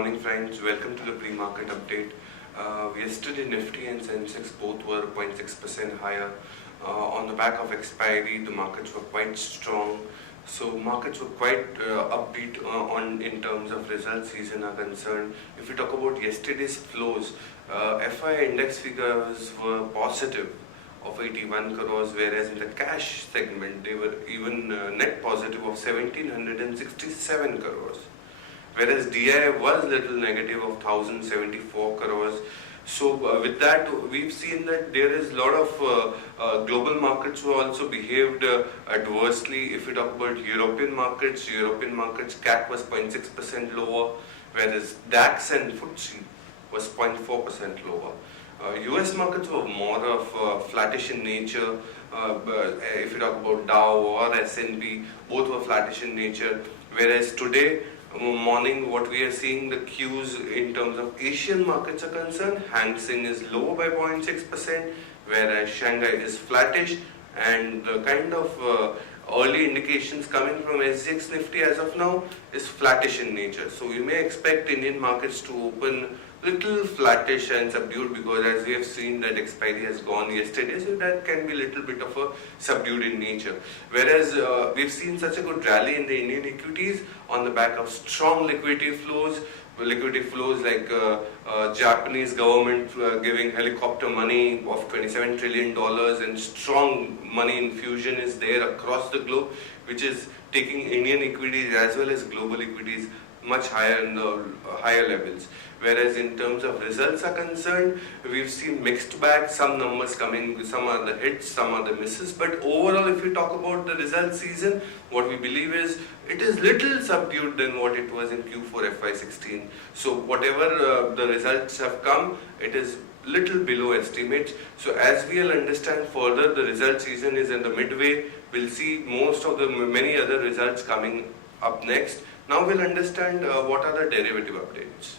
morning friends, welcome to the pre-market update. Yesterday Nifty and Sensex both were 0.6% higher. On the back of expiry, the markets were quite strong. So markets were quite upbeat in terms of result season are concerned. If we talk about yesterday's flows, FI index figures were positive of 81 crores, whereas in the cash segment they were even net positive of 1767 crores. Whereas DI was little negative of 1074 crores. So with that, we've seen that there is a lot of global markets who also behaved adversely. If we talk about European markets CAC was 0.6% lower, whereas DAX and FTSE was 0.4% lower. US markets were more of flattish in nature. If you talk about Dow or S&P, both were flattish in nature. Whereas today morning, what we are seeing, the cues in terms of Asian markets are concerned, Hang Seng is lower by 0.6%, whereas Shanghai is flattish, and the kind of early indications coming from SGX Nifty as of now is flattish in nature. So you may expect Indian markets to open little flattish and subdued, because as we have seen that expiry has gone yesterday, so that can be a little bit of a subdued in nature. Whereas we've seen such a good rally in the Indian equities on the back of strong liquidity flows like Japanese government giving helicopter money of $27 trillion, and strong money infusion is there across the globe, which is taking Indian equities as well as global equities much higher in the higher levels. Whereas in terms of results are concerned, we've seen mixed bag, some numbers coming, some are the hits, some are the misses, but overall if we talk about the result season, what we believe is it is little subdued than what it was in Q4 FY16. So whatever the results have come, it is little below estimates. So as we will understand further, the result season is in the midway. We'll see most of the many other results coming up next. Now we'll understand what are the derivative updates.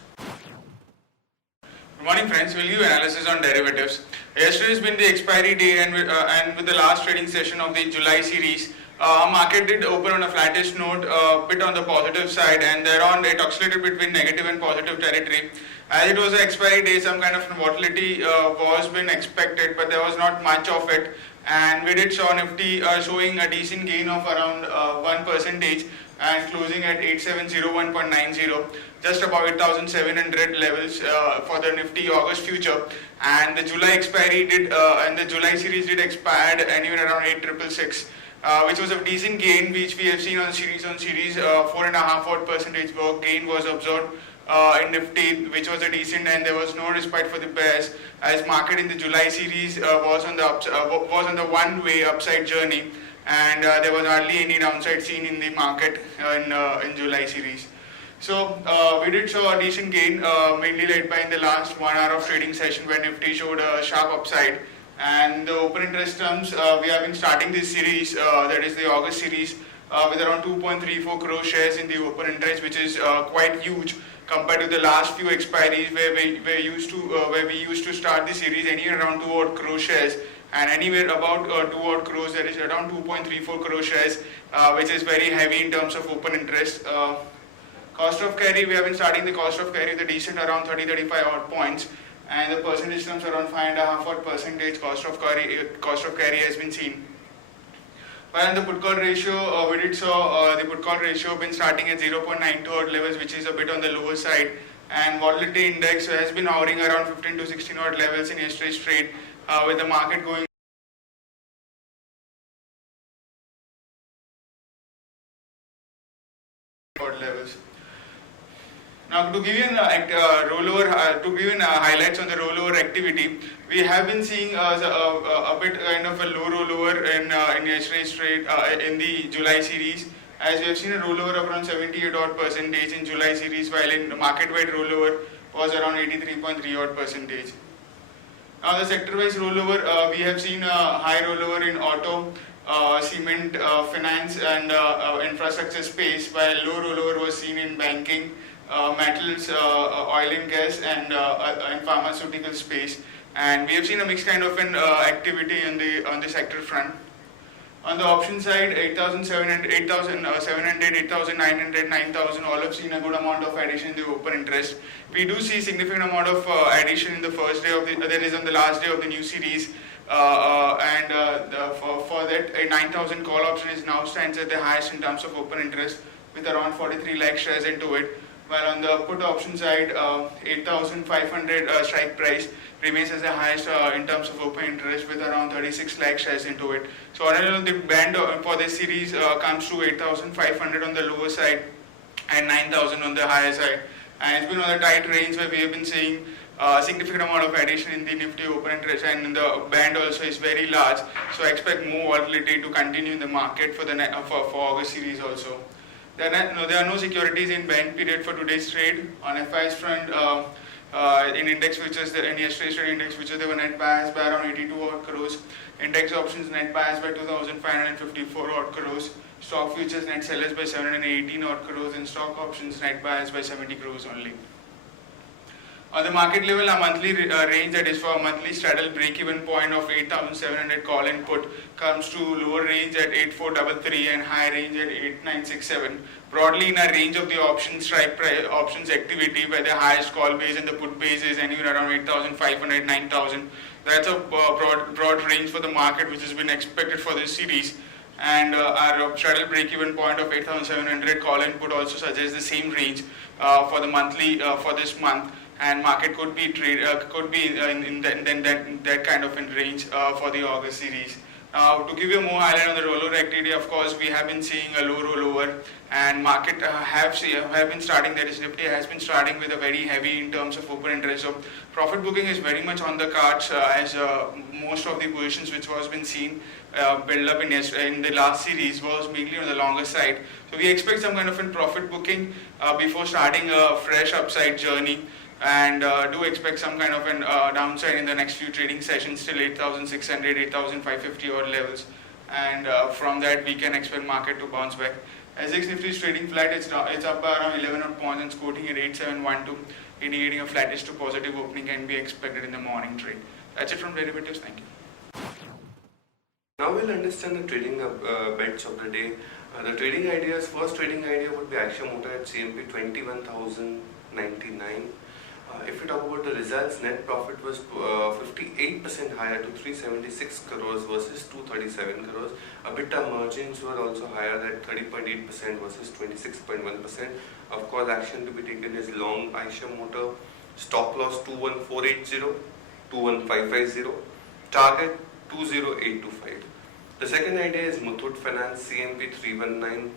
Good morning friends, we'll give analysis on derivatives. Yesterday has been the expiry day, and with the last trading session of the July series, market did open on a flattish note, bit on the positive side, and thereon it oscillated between negative and positive territory. As it was an expiry day, some kind of volatility was been expected, but there was not much of it, and we did saw Nifty showing a decent gain of around 1% and closing at 8701.90, just above 8,700 levels for the Nifty August future. And the July expiry did, and the July series did expired anywhere around 8666, which was a decent gain, which we have seen on series 4.5% gain was observed in Nifty, which was a decent, and there was no respite for the bears, as market in the July series was on the one-way upside journey, and there was hardly any downside seen in the market in July series. So we did show a decent gain, mainly led by in the last 1 hour of trading session, where Nifty showed a sharp upside. And the open interest terms, we have been starting this series, that is the August series, with around 2.34 crore shares in the open interest, which is quite huge compared to the last few expiries, where we used to start the series anywhere around 2 odd crore shares. And anywhere about 2 odd crores, that is around 2.34 crore shares, which is very heavy in terms of open interest. Cost of carry, we have been starting the cost of carry with a decent around 30-35 odd points, and the percentage terms around 5.5 odd percentage cost of carry has been seen. While on the put call ratio, we did saw the put call ratio been starting at 0.92 odd levels, which is a bit on the lower side, and volatility index has been hovering around 15 to 16 odd levels in yesterday's trade, with the market going levels. Now, to give you highlights on the rollover activity, we have been seeing a bit kind of a low rollover in yesterday's trade in the July series, as we have seen a rollover of around 78 odd percentage in July series, while in the market-wide rollover was around 83.3 odd percentage. Now, the sector-wise rollover, we have seen a high rollover in auto, cement, finance, and infrastructure space, while low rollover was seen in banking, metals, oil and gas, and pharmaceutical space. And we have seen a mixed kind of an activity on the sector front. On the option side, 8,700, 8,900, 9,000 all have seen a good amount of addition in the open interest. We do see significant amount of addition in the first day of the, that is on the last day of the new series. For that, a 9,000 call option is now stands at the highest in terms of open interest with around 43 lakh shares into it. While on the put option side, 8,500 strike price remains as the highest in terms of open interest with around 36 lakh shares into it. So overall, the band for this series comes to 8,500 on the lower side and 9,000 on the higher side. And it's been on a tight range where we have been seeing significant amount of addition in the Nifty open interest, and the band also is very large. So I expect more volatility to continue in the market for the for August series also. There are no securities in band period for today's trade. On FI's front, in index futures, in yesterday's trade index futures, they were net buyers by around 82 odd crores. Index options net buyers by 2,554 odd crores. Stock futures net sellers by 718 odd crores, and stock options net buyers by 70 crores only. On the market level, a monthly range, that is for a monthly straddle break-even point of 8,700 call and put, comes to lower range at 8,433 and high range at 8,967. Broadly in a range of the option strike price, options activity, where the highest call base and the put base is anywhere around 8,500, 9,000. That's a broad range for the market, which has been expected for this series. And our straddle break-even point of 8,700 call and put also suggests the same range for the monthly for this month. And market could be in that kind of range for the August series. Now, to give you more highlight on the rollover activity, of course, we have been seeing a low rollover, and market have been starting. That is, Nifty has been starting with a very heavy in terms of open interest. So, profit booking is very much on the cards as most of the positions which was been seen build up in the last series was mainly on the longer side. So, we expect some kind of a profit booking before starting a fresh upside journey. And do expect some kind of an downside in the next few trading sessions till 8,600, 8,550 odd levels, and from that we can expect market to bounce back. SX Nifty is trading flat. It's up by around 11 odd points and quoting at 8712, indicating a flattish to positive opening can be expected in the morning trade. That's it from derivatives. Thank you. Now we'll understand the trading bets of the day. The trading ideas. First trading idea would be Action Motor at CMP 21,099. If we talk about the results, net profit was 58% higher to 376 crores versus 237 crores. EBITDA margins were also higher at 30.8% versus 26.1%. Of course, action to be taken is long Aisha Motor, stop loss 21480, 21550, target 20825. The second idea is Muthoot Finance CMP 319.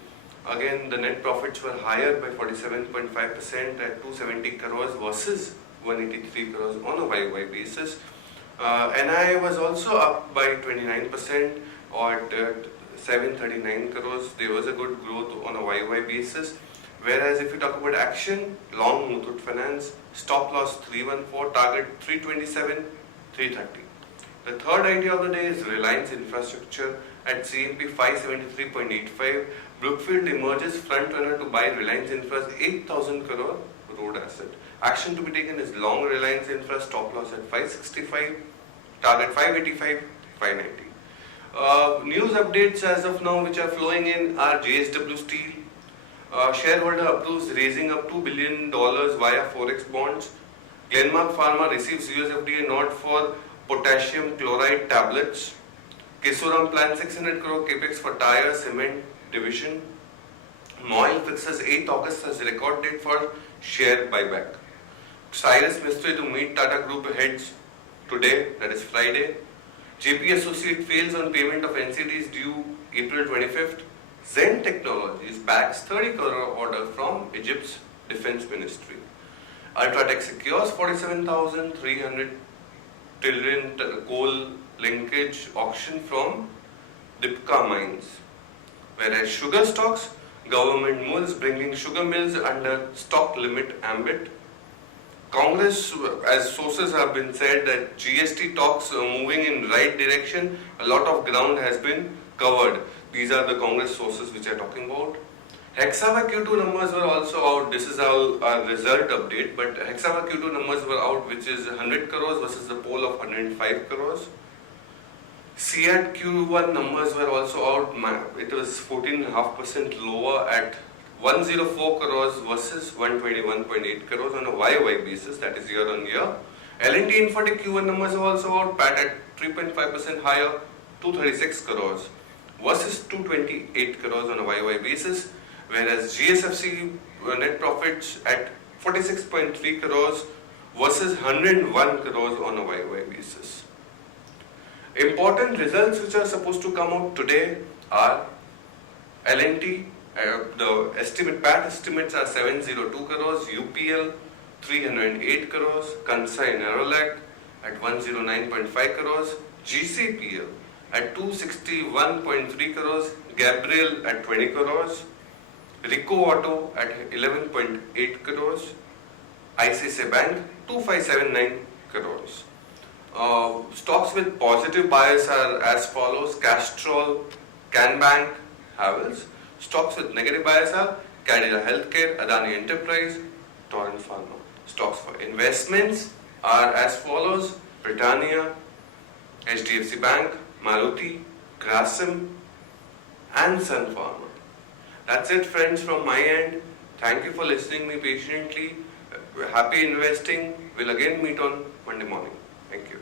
Again, the net profits were higher by 47.5% at 270 crores versus 183 crores on a YY basis. NI was also up by 29% or at 739 crores. There was a good growth on a YY basis. Whereas if you talk about action, long Muthoot Finance, stop loss 314, target 327, 330. The third idea of the day is Reliance Infrastructure at CMP 573.85. Brookfield emerges front runner to buy Reliance Infra's 8,000 crore road asset. Action to be taken is long Reliance Infra, stop loss at 565, target 585, 590. News updates as of now which are flowing in are JSW Steel. Shareholder approves raising up $2 billion via Forex bonds. Glenmark Pharma receives US FDA nod for potassium chloride tablets. Kesoram plans 600 crore capex for tire cement division. Moil fixes 8th August as record date for share buyback. Cyrus Mistry to meet Tata Group heads today, that is Friday. JP Associate fails on payment of NCDs due April 25th. Zen Technologies backs 30 crore order from Egypt's Defense Ministry. Ultratech secures 47,300 trillion coal linkage auction from Dipka mines. Whereas sugar stocks, government moves bringing sugar mills under stock limit ambit. Congress, as sources have been said that GST talks are moving in right direction, a lot of ground has been covered. These are the Congress sources which are talking about. Hexava Q2 numbers were also out. This is our result update, but Hexava Q2 numbers were out, which is 100 crores versus the poll of 105 crores. CAT Q1 numbers were also out. It was 14.5% lower at 104 crores versus 121.8 crores on a YOY basis, that is year on year. L&T Infotech Q1 numbers are also out, PAT at 3.5% higher, 236 crores versus 228 crores on a YOY basis, whereas GSFC net profits at 46.3 crores versus 101 crores on a YOY basis. Important results which are supposed to come out today are L&T, the PAT estimates are 702 crores, UPL 308 crores, Kansai Nerolac at 109.5 crores, GCPL at 261.3 crores, Gabriel at 20 crores, Rico Auto at 11.8 crores, ICICI Bank 2579 crores. Stocks with positive bias are as follows: Castrol, CanBank, Havells. Stocks with negative bias are Cadila Healthcare, Adani Enterprise, Torrent Pharma. Stocks for investments are as follows: Britannia, HDFC Bank, Maruti, Grasim, and Sun Pharma. That's it, friends, from my end. Thank you for listening me patiently. Happy investing. We'll again meet on Monday morning. Thank you.